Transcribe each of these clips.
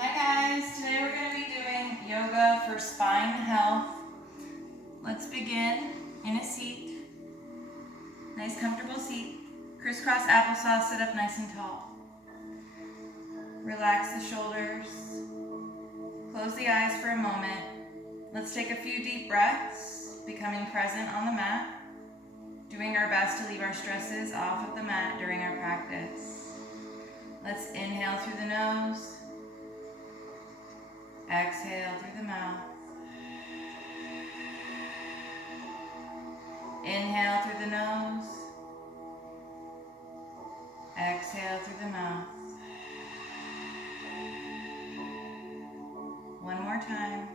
Hi guys, today we're going to be doing yoga for spine health. Let's begin in a seat, nice comfortable seat. Crisscross applesauce, sit up nice and tall. Relax the shoulders, close the eyes for a moment. Let's take a few deep breaths, becoming present on the mat, doing our best to leave our stresses off of the mat during our practice. Let's inhale through the nose. Exhale through the mouth. Inhale through the nose. Exhale through the mouth. One more time.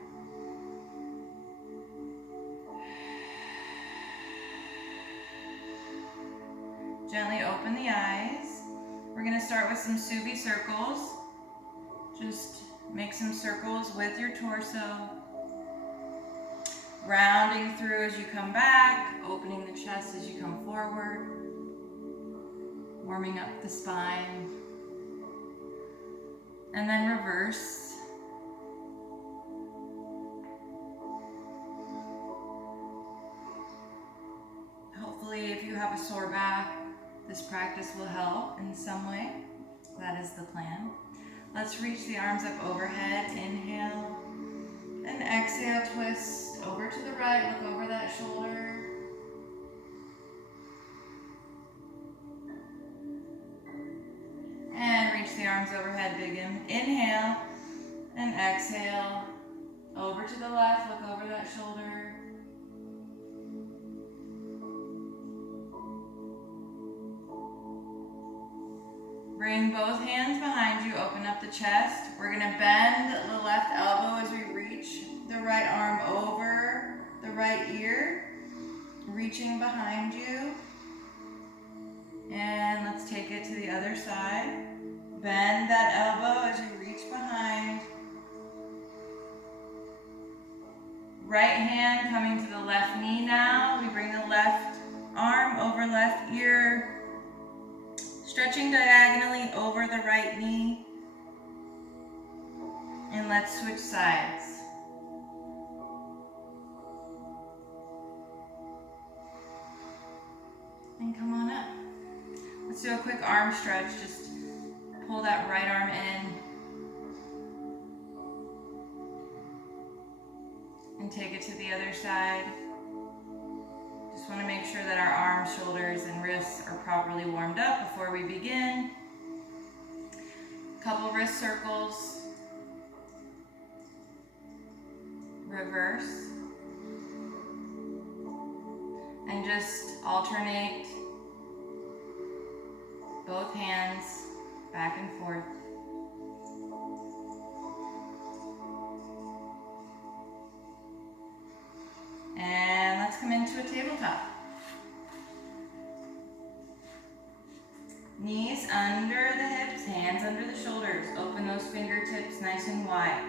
Gently open the eyes. We're going to start with some Subi circles. Just make some circles with your torso. Rounding through as you come back, opening the chest as you come forward. Warming up the spine. And then reverse. Hopefully, if you have a sore back, this practice will help in some way. That is the plan. Let's reach the arms up overhead. Inhale. And exhale, twist over to the right. Look over that shoulder. And reach the arms overhead. Big inhale. And exhale. Over to the left. Look over that shoulder. Bring both hands behind you, open up the chest. We're gonna bend the left elbow as we reach the right arm over the right ear, reaching behind you. And let's take it to the other side. Bend that elbow as you reach behind. Right hand coming to the left knee now. We bring the left arm over left ear. Stretching diagonally over the right knee. And let's switch sides. And come on up. Let's do a quick arm stretch. Just pull that right arm in. And take it to the other side. Just want to make sure that our arms, shoulders, and wrists are properly warmed up before we begin. Couple wrist circles. Reverse. And just alternate both hands back and forth. And let's come into a tabletop. Knees under the hips, hands under the shoulders. Open those fingertips nice and wide.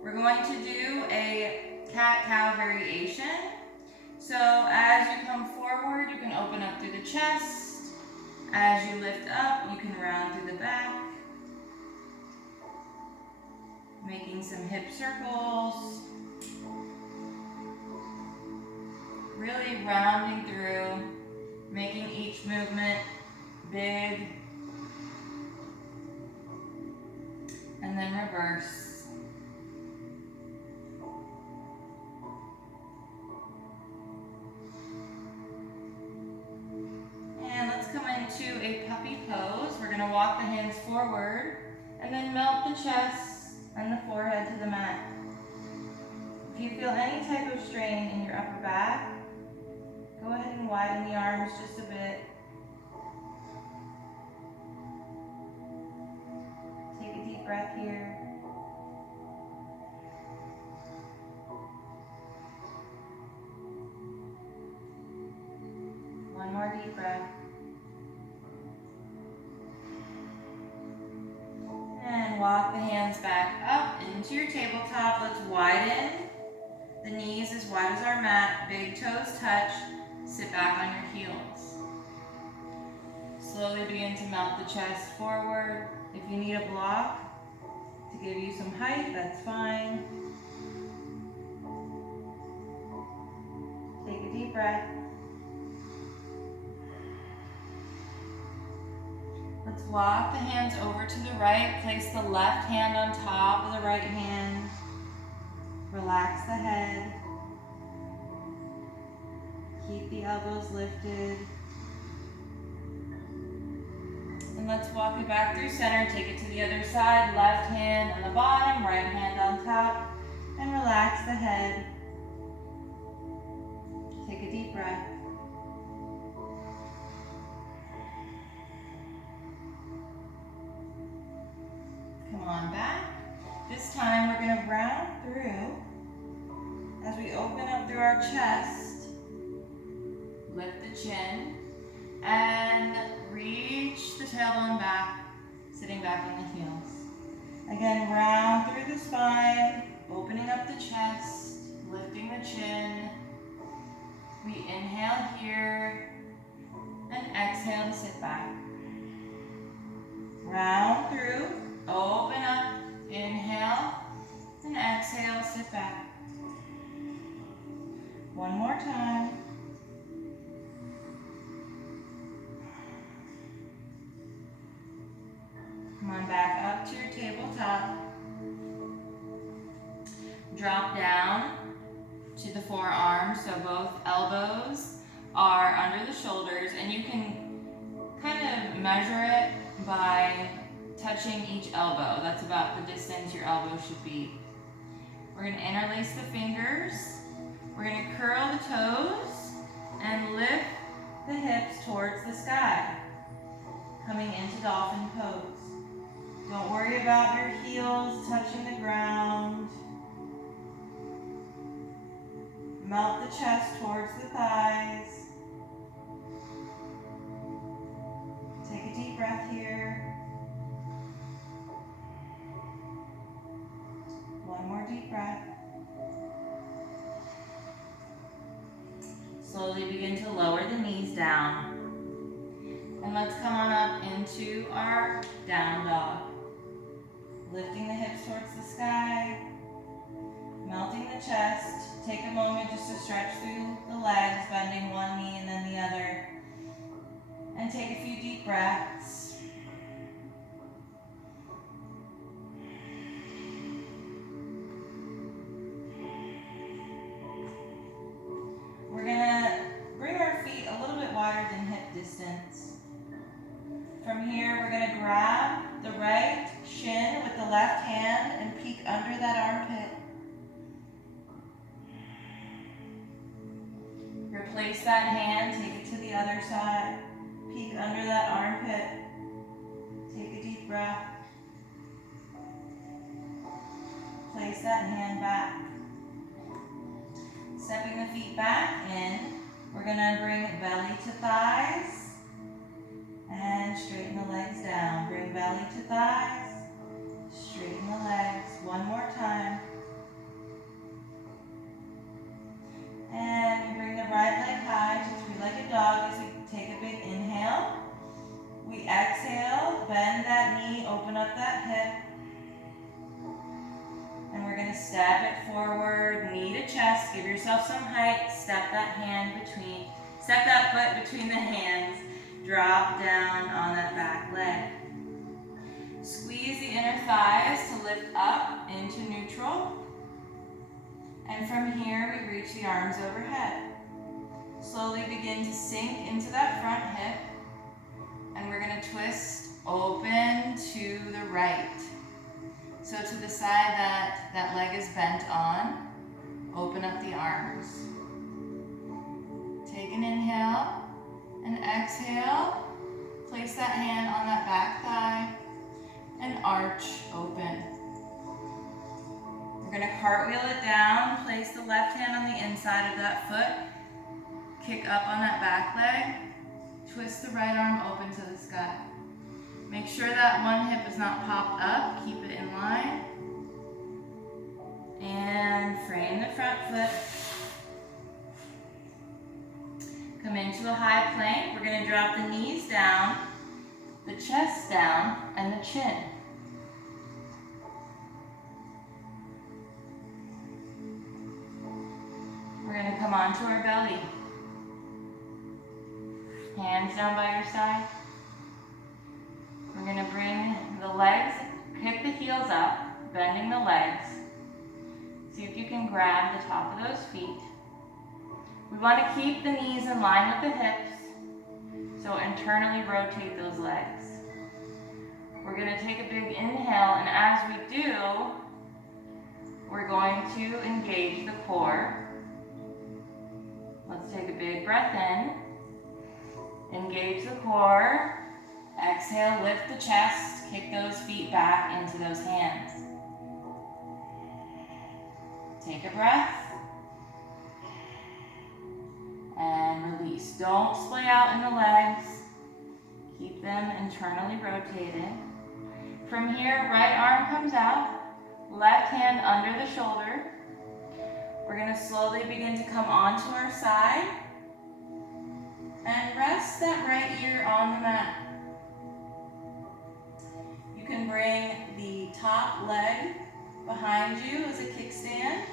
We're going to do a cat-cow variation. So as you come forward, you can open up through the chest. As you lift up, you can round through the back. Making some hip circles. Really rounding through, making each movement big. And then reverse. And let's come into a puppy pose. We're going to walk the hands forward and then melt the chest and the forehead to the mat. If you feel any type of strain in your upper back, go ahead and widen the arms just a bit. Take a deep breath here. One more deep breath. And walk the hands back up into your tabletop. Let's widen the knees as wide as our mat. Big toes touch. Sit back on your heels. Slowly begin to melt the chest forward. If you need a block, to give you some height, that's fine. Take a deep breath. Let's walk the hands over to the right. Place the left hand on top of the right hand. Relax the head. Keep the elbows lifted. And let's walk it back through center. Take it to the other side. Left hand on the bottom, right hand on top. And relax the head. Take a deep breath. Come on back. This time we're going to round through as we open up through our chest. Lift the chin and reach the tailbone back, sitting back on the heels. Again, round through the spine, opening up the chest, lifting the chin. We inhale here and exhale to sit back. Round through, open up, inhale and exhale, sit back. One more time. Come on back up to your tabletop. Drop down to the forearms, so both elbows are under the shoulders, and you can kind of measure it by touching each elbow. That's about the distance your elbow should be. We're going to interlace the fingers. We're going to curl the toes and lift the hips towards the sky, coming into dolphin pose. Don't worry about your heels touching the ground. Melt the chest towards the thighs. Take a deep breath here. One more deep breath. Slowly begin to lower the knees down. And let's come on up into our down dog. Lifting the hips towards the sky. Melting the chest. Take a moment just to stretch through the legs, bending one knee and then the other. And take a few deep breaths. We're gonna bring our feet a little bit wider than hip distance. From here, we're gonna grab the right shin with the left hand and peek under that armpit. Replace that hand, take it to the other side. Peek under that armpit. Take a deep breath. Place that hand back. Stepping the feet back in, we're gonna bring belly to thighs and straighten the legs down. Bring belly to thighs, straighten the legs. One more time. And we bring the right leg high to three-legged dog as we take a big inhale. We exhale, bend that knee, open up that hip. And we're going to step it forward, knee to chest, give yourself some height, step that foot between the hands, drop down on that back leg. Squeeze the inner thighs to lift up into neutral. And from here, we reach the arms overhead. Slowly begin to sink into that front hip. And we're going to twist open to the right. So to the side that leg is bent on, open up the arms. Take an inhale and exhale. Place that hand on that back thigh and arch open. We're going to cartwheel it down, place the left hand on the inside of that foot, kick up on that back leg, twist the right arm open to the sky. Make sure that one hip is not popped up, keep it in line. And frame the front foot. Come into a high plank. We're going to drop the knees down, the chest down, and the chin. come onto our belly. Hands down by your side. We're going to bring the legs, kick the heels up, bending the legs. See if you can grab the top of those feet. We want to keep the knees in line with the hips, so internally rotate those legs. We're going to take a big inhale, and as we do, we're going to engage the core. Let's take a big breath in. Engage the core. Exhale, lift the chest, kick those feet back into those hands. Take a breath. And release. Don't splay out in the legs. Keep them internally rotated. From here, right arm comes out. Left hand under the shoulder. We're going to slowly begin to come onto our side. And rest that right ear on the mat. You can bring the top leg behind you as a kickstand.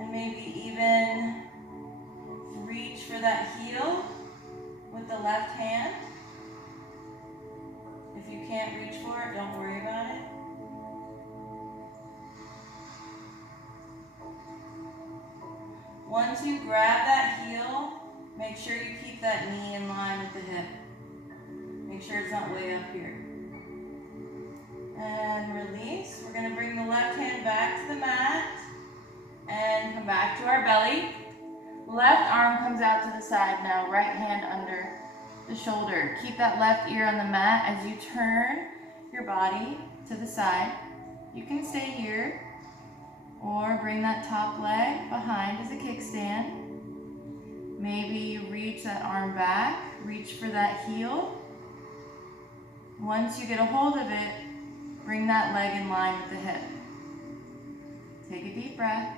And maybe even reach for that heel with the left hand. If you can't reach for it, don't worry about it. Once you grab that heel, make sure you keep that knee in line with the hip. Make sure it's not way up here. And release. We're going to bring the left hand back to the mat and come back to our belly. Left arm comes out to the side now, right hand under the shoulder. Keep that left ear on the mat as you turn your body to the side. You can stay here or bring that top leg behind as a kickstand. Maybe you reach that arm back, reach for that heel. Once you get a hold of it, bring that leg in line with the hip. Take a deep breath.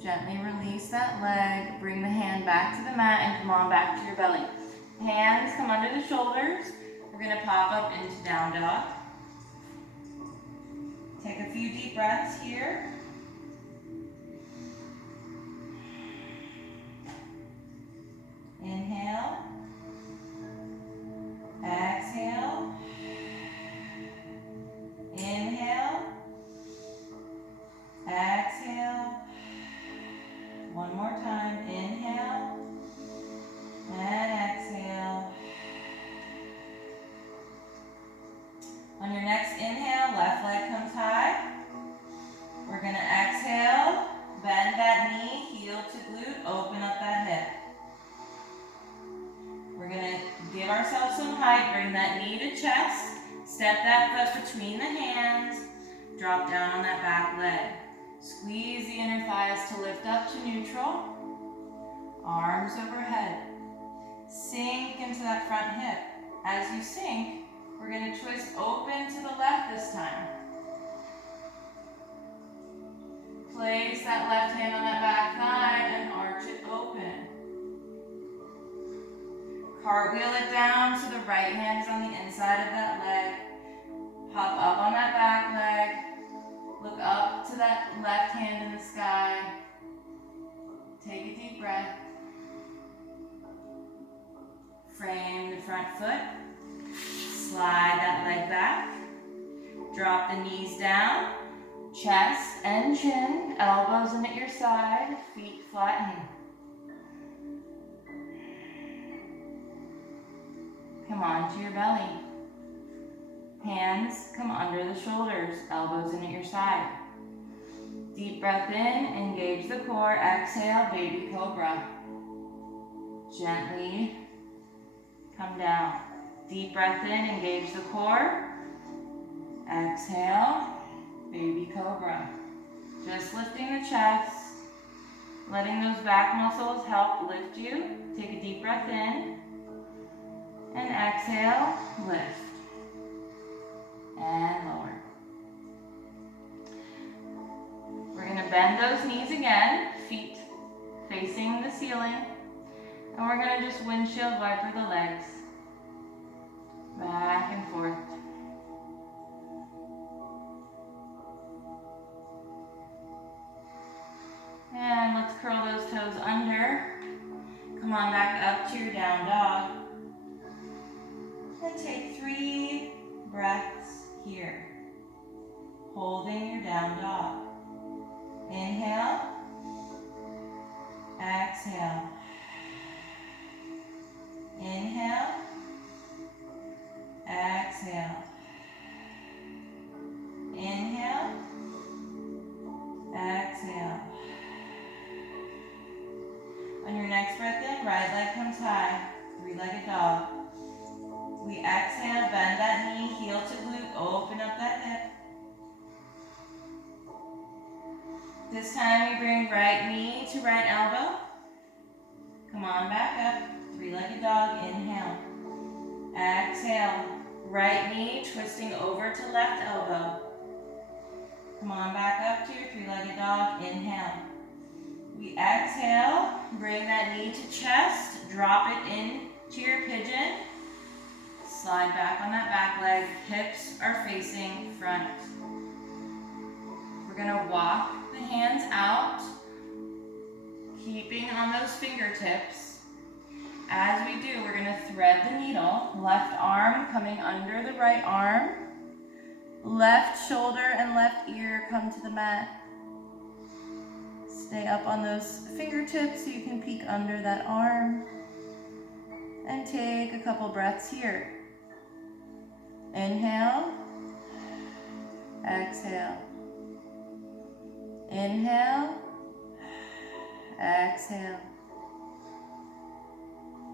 Gently release that leg, bring the hand back to the mat and come on back to your belly. Hands come under the shoulders. We're going to pop up into down dog. Take a few deep breaths here. Inhale. Exhale. Inhale. Exhale. One more time. Inhale. And exhale. On your next inhale, left leg comes high. We're going to exhale. Bend that knee, heel to glute, open up that hip. We're going to give ourselves some height, bring that knee to chest, step that foot between the hands, drop down on that back leg. Squeeze the inner thighs to lift up to neutral, arms overhead. Sink into that front hip. As you sink, we're going to twist open to the left this time. Place that left hand on that back thigh and arch it open. Cartwheel it down so the right hand is on the inside of that leg. Hop up on that back leg. Look up to that left hand in the sky. Take a deep breath. Frame the front foot. Slide that leg back. Drop the knees down. Chest and chin. Elbows in at your side. Feet flatten. Come on to your belly. Hands come under the shoulders, elbows in at your side. Deep breath in, engage the core. Exhale, baby cobra. Gently come down. Deep breath in, engage the core. Exhale, baby cobra. Just lifting the chest, letting those back muscles help lift you. Take a deep breath in. And exhale, lift. And lower. We're going to bend those knees again, feet facing the ceiling. And we're going to just windshield wiper the legs. Back and forth. And take 3 breaths here, holding your down dog. Inhale, exhale. Inhale, exhale. Inhale, exhale. On your next breath in, right leg comes high, 3-legged dog. We exhale, bend that knee, heel to glute, open up that hip. This time we bring right knee to right elbow. Come on back up, 3-legged dog, inhale. Exhale, right knee twisting over to left elbow. Come on back up to your 3-legged dog, inhale. We exhale, bring that knee to chest, drop it in to your pigeon. Slide back on that back leg, hips are facing front. We're gonna walk the hands out, keeping on those fingertips. As we do, we're gonna thread the needle, left arm coming under the right arm, left shoulder and left ear come to the mat. Stay up on those fingertips so you can peek under that arm. And take a couple breaths here. Inhale, exhale. Inhale, exhale.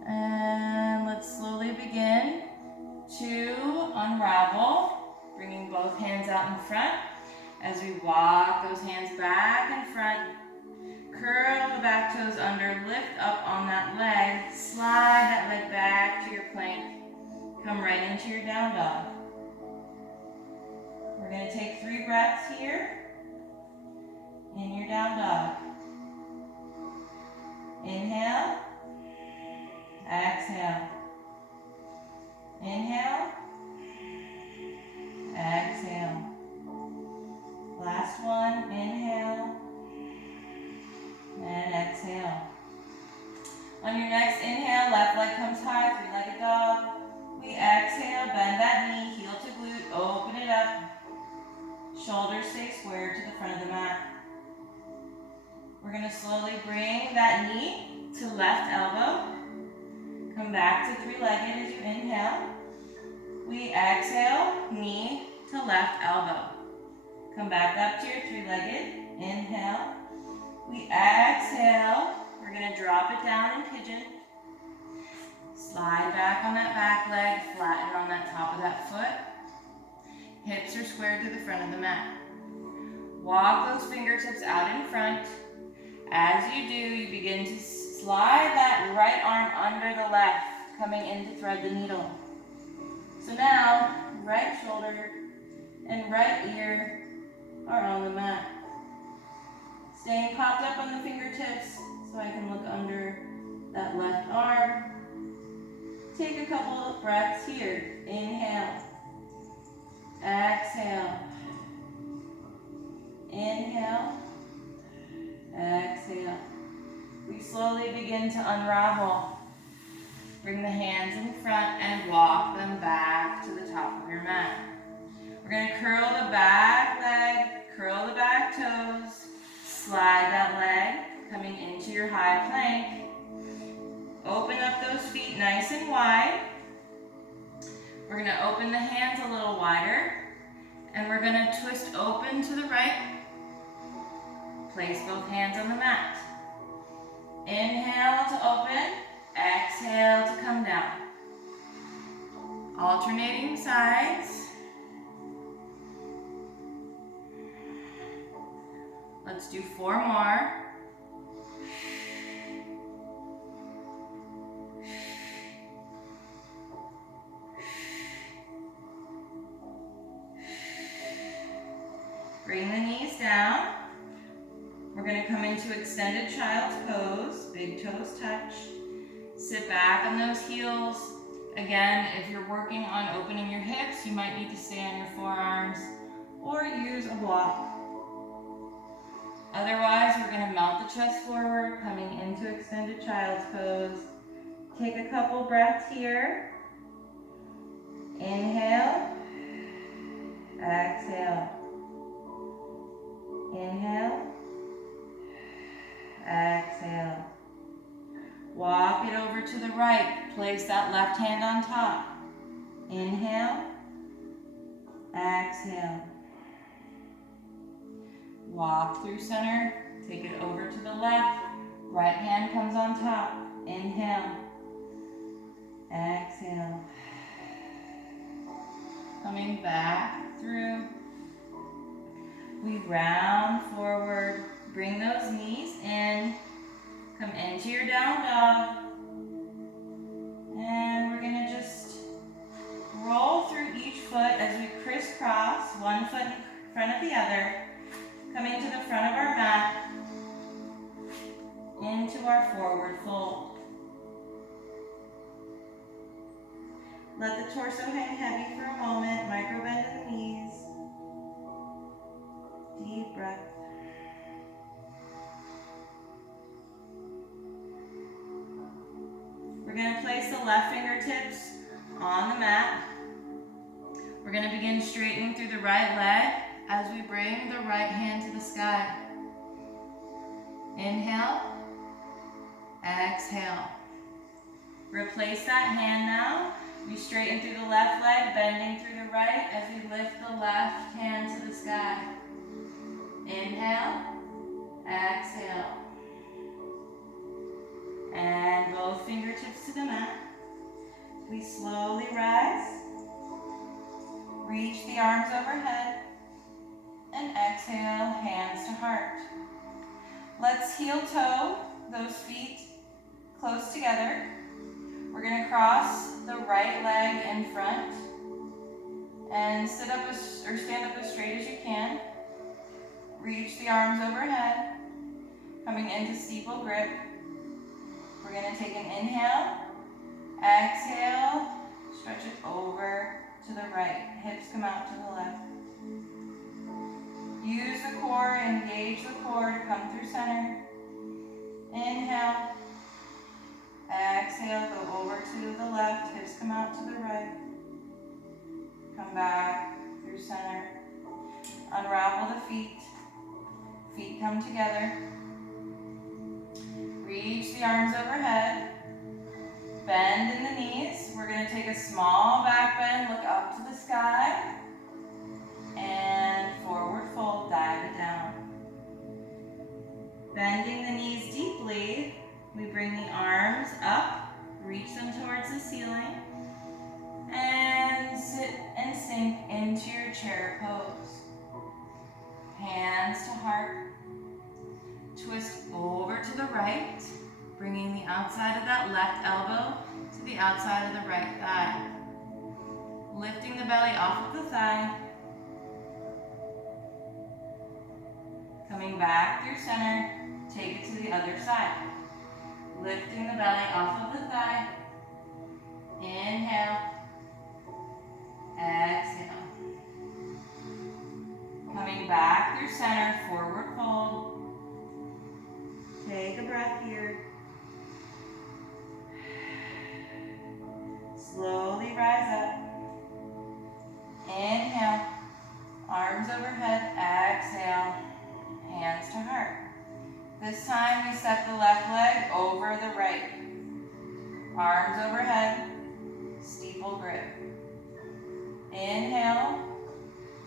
And let's slowly begin to unravel, bringing both hands out in front as we walk those hands back in front. Curl the back toes under, lift up on that leg, slide that leg back to your plank. Come right into your down dog. We're going to take 3 breaths here in your down dog. Inhale, exhale. Inhale, exhale. Last one, inhale, and exhale. On your next inhale, left leg comes high, 3-legged dog. We exhale, bend that knee, heel to glute, open it up. Shoulders stay square to the front of the mat. We're going to slowly bring that knee to left elbow. Come back to 3-legged as you inhale. We exhale, knee to left elbow. Come back up to your 3-legged. Inhale. We exhale. We're going to drop it down in pigeon. Slide back on that back leg, flatten on that top of that foot. Hips are squared to the front of the mat. Walk those fingertips out in front. As you do, you begin to slide that right arm under the left, coming in to thread the needle. So now, right shoulder and right ear are on the mat. Staying popped up on the fingertips so I can look under that left arm. Take a couple of breaths here. Inhale. Exhale. Inhale. Exhale. We slowly begin to unravel. Bring the hands in front and walk them back to the top of your mat. We're going to curl the back leg, curl the back toes, slide that leg coming into your high plank. Open up those feet nice and wide. We're going to open the hands a little wider, and we're going to twist open to the right. Place both hands on the mat. Inhale to open, exhale to come down. Alternating sides. Let's do 4 more. Bring the knees down. We're going to come into extended child's pose, big toes touch. Sit back on those heels. Again, if you're working on opening your hips, you might need to stay on your forearms or use a block. Otherwise, we're going to melt the chest forward, coming into extended child's pose. Take a couple breaths here. Place that left hand on top. Inhale, exhale. Walk through center, take it over to the left. Right hand comes on top. Inhale, exhale. Coming back through. We round forward. Bring those knees in. Come into your down dog. And we're gonna just roll through each foot as we crisscross, one foot in front of the other. Coming to the front of our mat. Into our forward fold. Let the torso hang heavy for a moment. Micro bend in the knees. Deep breath. We're going to place the left fingertips on the mat. We're going to begin straightening through the right leg as we bring the right hand to the sky. Inhale, exhale. Replace that hand now. We straighten through the left leg, bending through the right as we lift the left hand to the sky. Inhale, exhale. And both fingertips to the mat. We slowly rise. Reach the arms overhead. And exhale, hands to heart. Let's heel toe those feet close together. We're going to cross the right leg in front and stand up as straight as you can. Reach the arms overhead, coming into steeple grip. We're going to take an inhale, exhale, stretch it over to the right. Hips come out to the left. Use the core, engage the core to come through center. Inhale. Exhale, go over to the left, hips come out to the right. Come back through center. Unravel the feet. Feet come together. Reach the arms overhead. Bend in the knees. We're going to take a small back bend, look up to the sky. And forward fold, dive it down. Bending the knees deeply. We bring the arms up, reach them towards the ceiling, and sit and sink into your chair pose. Hands to heart. Twist over to the right, bringing the outside of that left elbow to the outside of the right thigh. Lifting the belly off of the thigh. Coming back through center, take it to the other side. Lifting the belly off of the thigh. Inhale. Exhale. Coming back through center, forward fold. Take a breath here. Slowly rise up. Inhale. Arms overhead. Exhale. Hands to heart. This time we step the left leg over the right. Arms overhead, steeple grip. Inhale,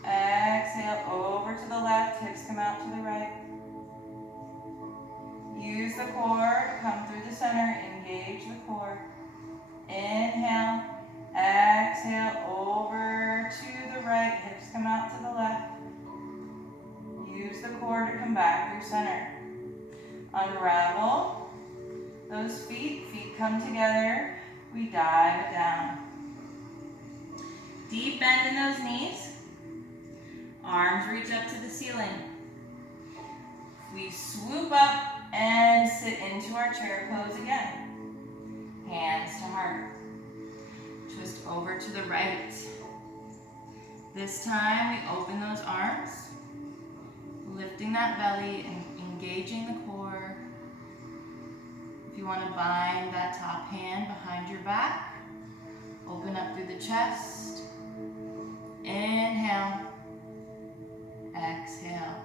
exhale, over to the left, hips come out to the right. Use the core to come through the center, engage the core. Inhale, exhale, over to the right, hips come out to the left. Use the core to come back through center. Unravel those feet, feet come together, we dive it down. Deep bend in those knees, arms reach up to the ceiling. We swoop up and sit into our chair pose again. Hands to heart. Twist over to the right. This time we open those arms, lifting that belly and engaging the core. If you want to bind that top hand behind your back, open up through the chest. Inhale. Exhale.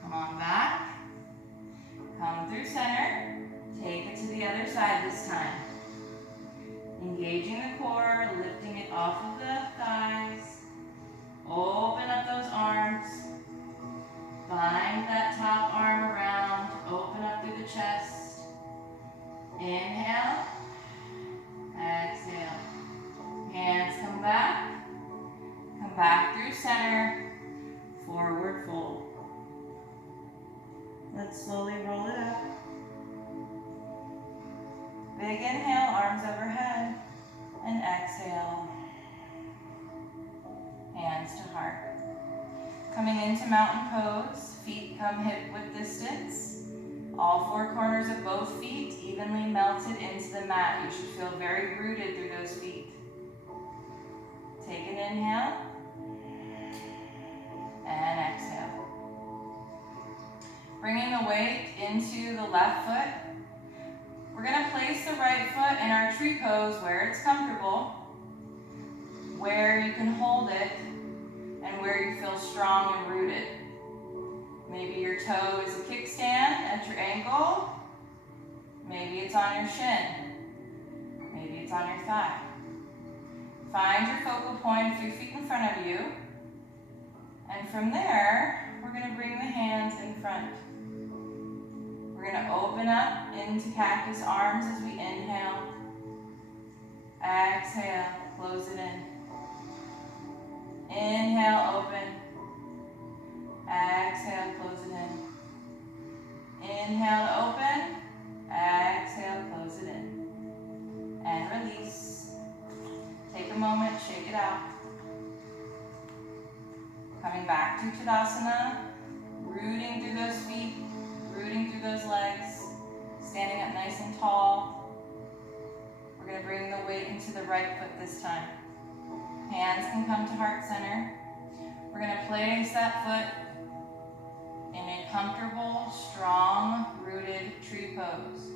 Come on back. Come through center. Take it to the other side this time. Engaging the core, lifting it off of the thighs. Open up those arms. Bind that top arm around. Open up through the chest. Inhale. Exhale. Hands come back. Come back through center. Forward fold. Let's slowly roll it up. Big inhale, arms overhead. And exhale. Hands to heart. Coming into mountain pose, feet come hip width distance. All four corners of both feet evenly melted into the mat. You should feel very rooted through those feet. Take an inhale. And exhale. Bringing the weight into the left foot. We're going to place the right foot in our tree pose where it's comfortable, where you can hold it, and where you feel strong and rooted. Maybe your toe is a kickstand at your ankle. Maybe it's on your shin. Maybe it's on your thigh. Find your focal point a few feet in front of you. And from there, we're going to bring the hands in front. We're going to open up into cactus arms as we inhale. Exhale, close it in. Inhale, open. Exhale, close it in. Inhale to open. Exhale, close it in. And release. Take a moment, shake it out. Coming back to Tadasana. Rooting through those feet. Rooting through those legs. Standing up nice and tall. We're going to bring the weight into the right foot this time. Hands can come to heart center. We're going to place that foot in a comfortable, strong, rooted tree pose.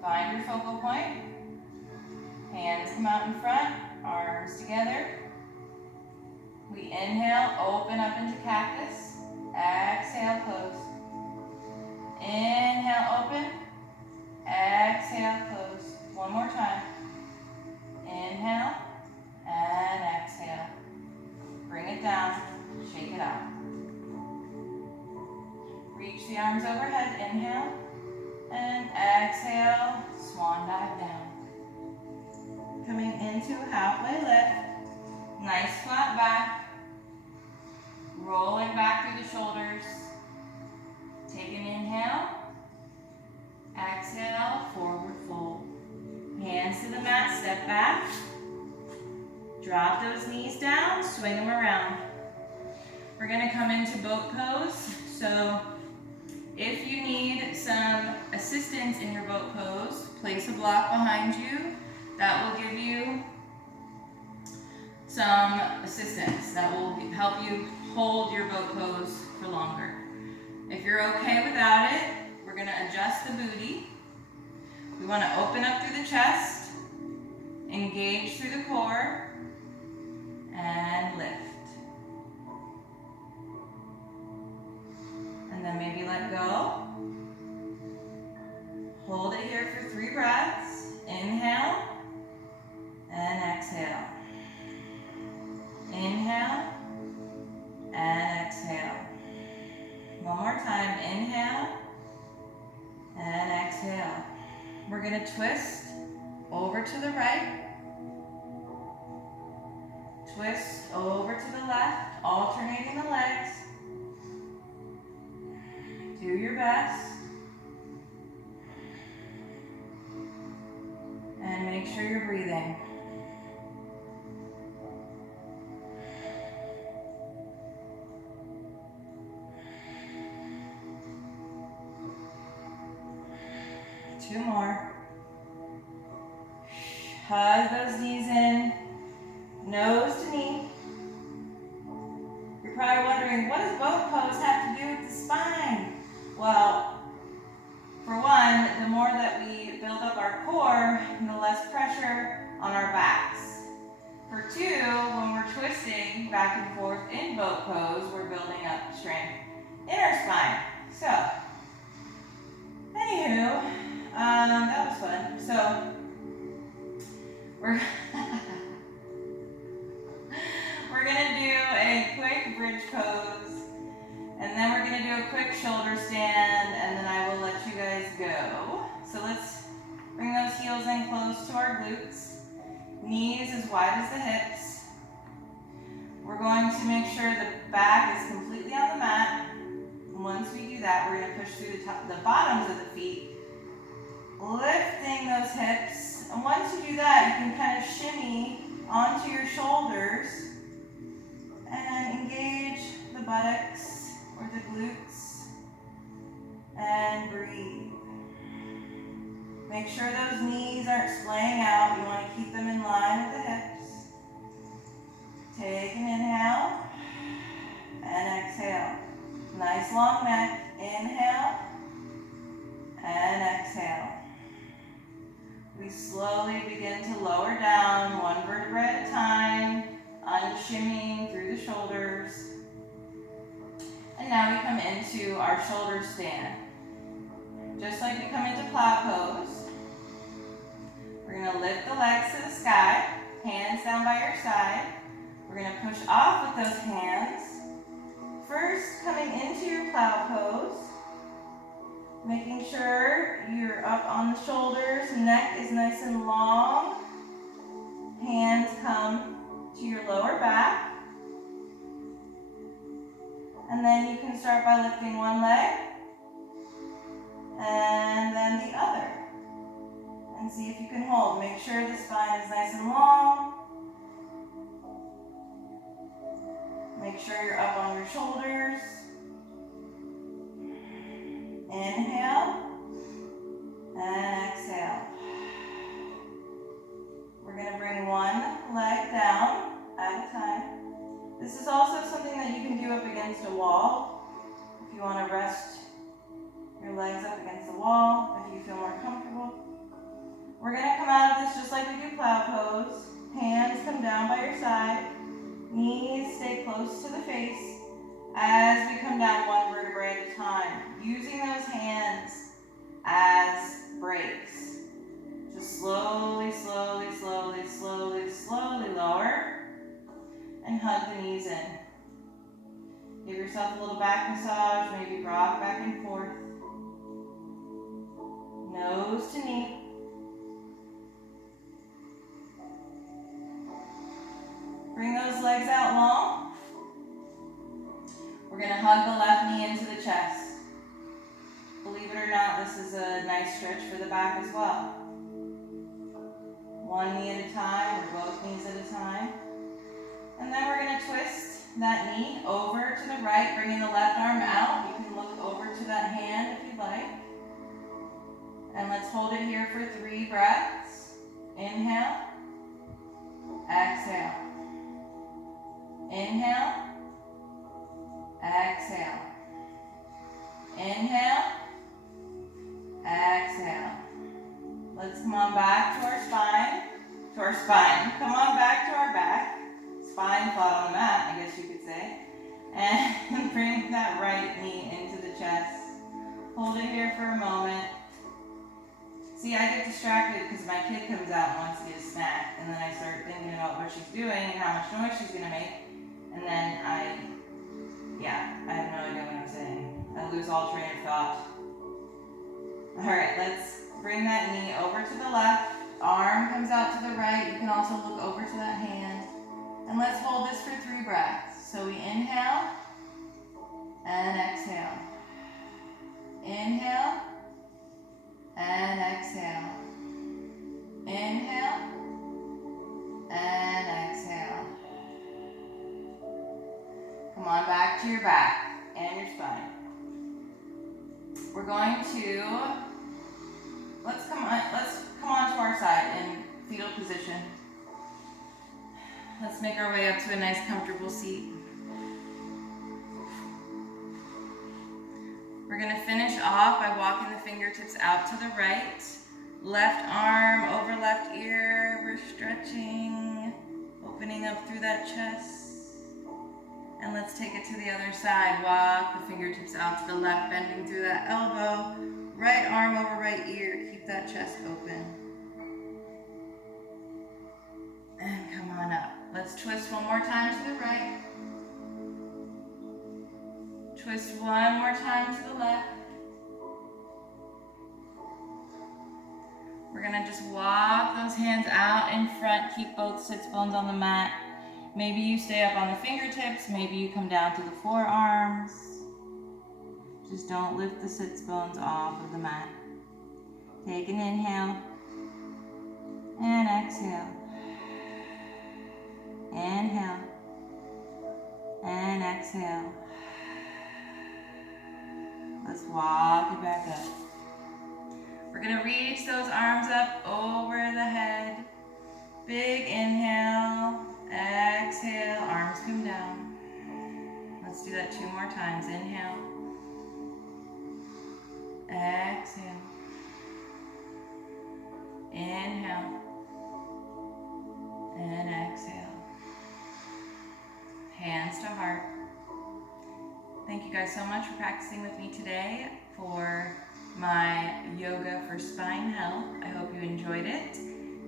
Find your focal point. Hands come out in front, arms together. We inhale, open up into cactus. Exhale, close. Inhale, open. Exhale, close. One more time. Inhale and exhale. Bring it down, shake it out. Reach the arms overhead, inhale, and exhale, swan dive down. Coming into halfway lift, nice flat back, rolling back through the shoulders. Take an inhale, exhale, forward fold. Hands to the mat, step back. Drop those knees down, swing them around. We're going to come into boat pose. So if you need some assistance in your boat pose, place a block behind you. That will give you some assistance. That will help you hold your boat pose for longer. If you're okay without it, we're going to adjust the booty. We want to open up through the chest, engage through the core, and lift. And then maybe let go. Hold it here for 3 breaths. Inhale and exhale. Inhale and exhale. One more time. Inhale and exhale. We're going to twist over to the right. Twist over to the left, alternating the legs. Do your best. And make sure you're breathing. Two more. Hug those knees in, nose to knee. You're probably wondering, what does boat pose have to do with the spine? Well, for one, the more that we build up our core, the less pressure on our backs. For two, when we're twisting back and forth in boat pose, we're building up strength in our spine. So, anywho, that was fun. So, We're we're gonna do a quick bridge pose, and then we're gonna do a quick shoulder stand, and then I will let you guys go. So let's bring those heels in close to our glutes. Knees as wide as the hips. We're going to make sure the back is completely on the mat. And once we do that, we're going to push through the bottoms of the feet, lifting those hips. And once you do that, you can kind of shimmy onto your shoulders and engage the buttocks or the glutes and breathe. Make sure those knees aren't splaying out. You want to keep them in line with the hips. Take an inhale and exhale. Nice long neck. Inhale and exhale. We slowly begin to lower down one vertebra at a time, unshimmying through the shoulders. And now we come into our shoulder stand. Just like we come into plow pose, we're going to lift the legs to the sky, hands down by your side. We're going to push off with those hands. First, coming into your plow pose, making sure you're up on the shoulders, neck is nice and long. Hands come to your lower back. And then you can start by lifting one leg and then the other. And see if you can hold. Make sure the spine is nice and long. Make sure you're up on your shoulders. Inhale and exhale. We're going to bring one leg down at a time. This is also something that you can do up against a wall. If you want to rest your legs up against the wall, if you feel more comfortable. We're going to come out of this just like we do plow pose. Hands come down by your side. Knees stay close to the face as we come down one vertebra at a time. Using those hands as brakes. Just slowly, slowly, slowly, slowly, slowly lower and hug the knees in. Give yourself a little back massage, maybe rock back and forth. Nose to knee. Bring those legs out long. We're going to hug the left knee into the chest. Believe it or not, this is a nice stretch for the back as well. One knee at a time, or both knees at a time. And then we're going to twist that knee over to the right, bringing the left arm out. You can look over to that hand if you'd like. And let's hold it here for 3 breaths. Inhale. Exhale. Inhale. Exhale. Inhale. Exhale. Let's come on back to our spine. Come on back to our back. Spine flat on the mat, I guess you could say. And bring that right knee into the chest. Hold it here for a moment. See, I get distracted because my kid comes out and wants to get a snack. And then I start thinking about what she's doing and how much noise she's going to make. And then I have no idea what I'm saying. I lose all train of thought. All right, let's bring that knee over to the left. Arm comes out to the right. You can also look over to that hand. And let's hold this for 3 breaths. So we inhale and exhale. Inhale and exhale. Inhale and exhale. Come on back to your back and your spine. We're going to, let's come on to our side in fetal position. Let's make our way up to a nice comfortable seat. We're going to finish off by walking the fingertips out to the right. Left arm over left ear. We're stretching, opening up through that chest. And let's take it to the other side. Walk the fingertips out to the left, bending through that elbow. Right arm over right ear. Keep that chest open. more time to the right. Twist one more time to the left. We're gonna just walk those hands out in front, keep both sits bones on the mat. Maybe you stay up on the fingertips, maybe you come down to the forearms. Just don't lift the sits bones off of the mat. Take an inhale and exhale. Inhale and exhale. Let's walk it back up. We're gonna reach those arms up over the head. Big inhale, exhale, arms come down. Let's do that 2 more times. Inhale, exhale, inhale, and exhale. Hands to heart. Thank you guys so much for practicing with me today for my yoga for spine health. I hope you enjoyed it.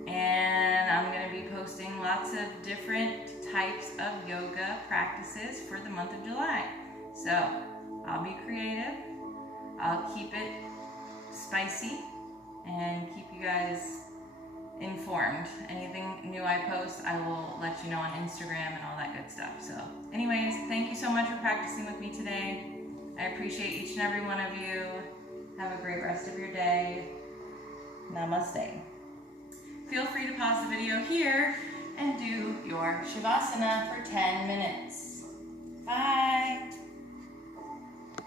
And I'm going to be posting lots of different types of yoga practices for the month of July. So I'll be creative. I'll keep it spicy and keep you guys informed. Anything new I post, I will let you know on Instagram and all that good stuff. So anyways, thank you so much for practicing with me today. I appreciate each and every one of you. Have a great rest of your day. Namaste. Feel free to pause the video here and do your Shavasana for 10 minutes. Bye.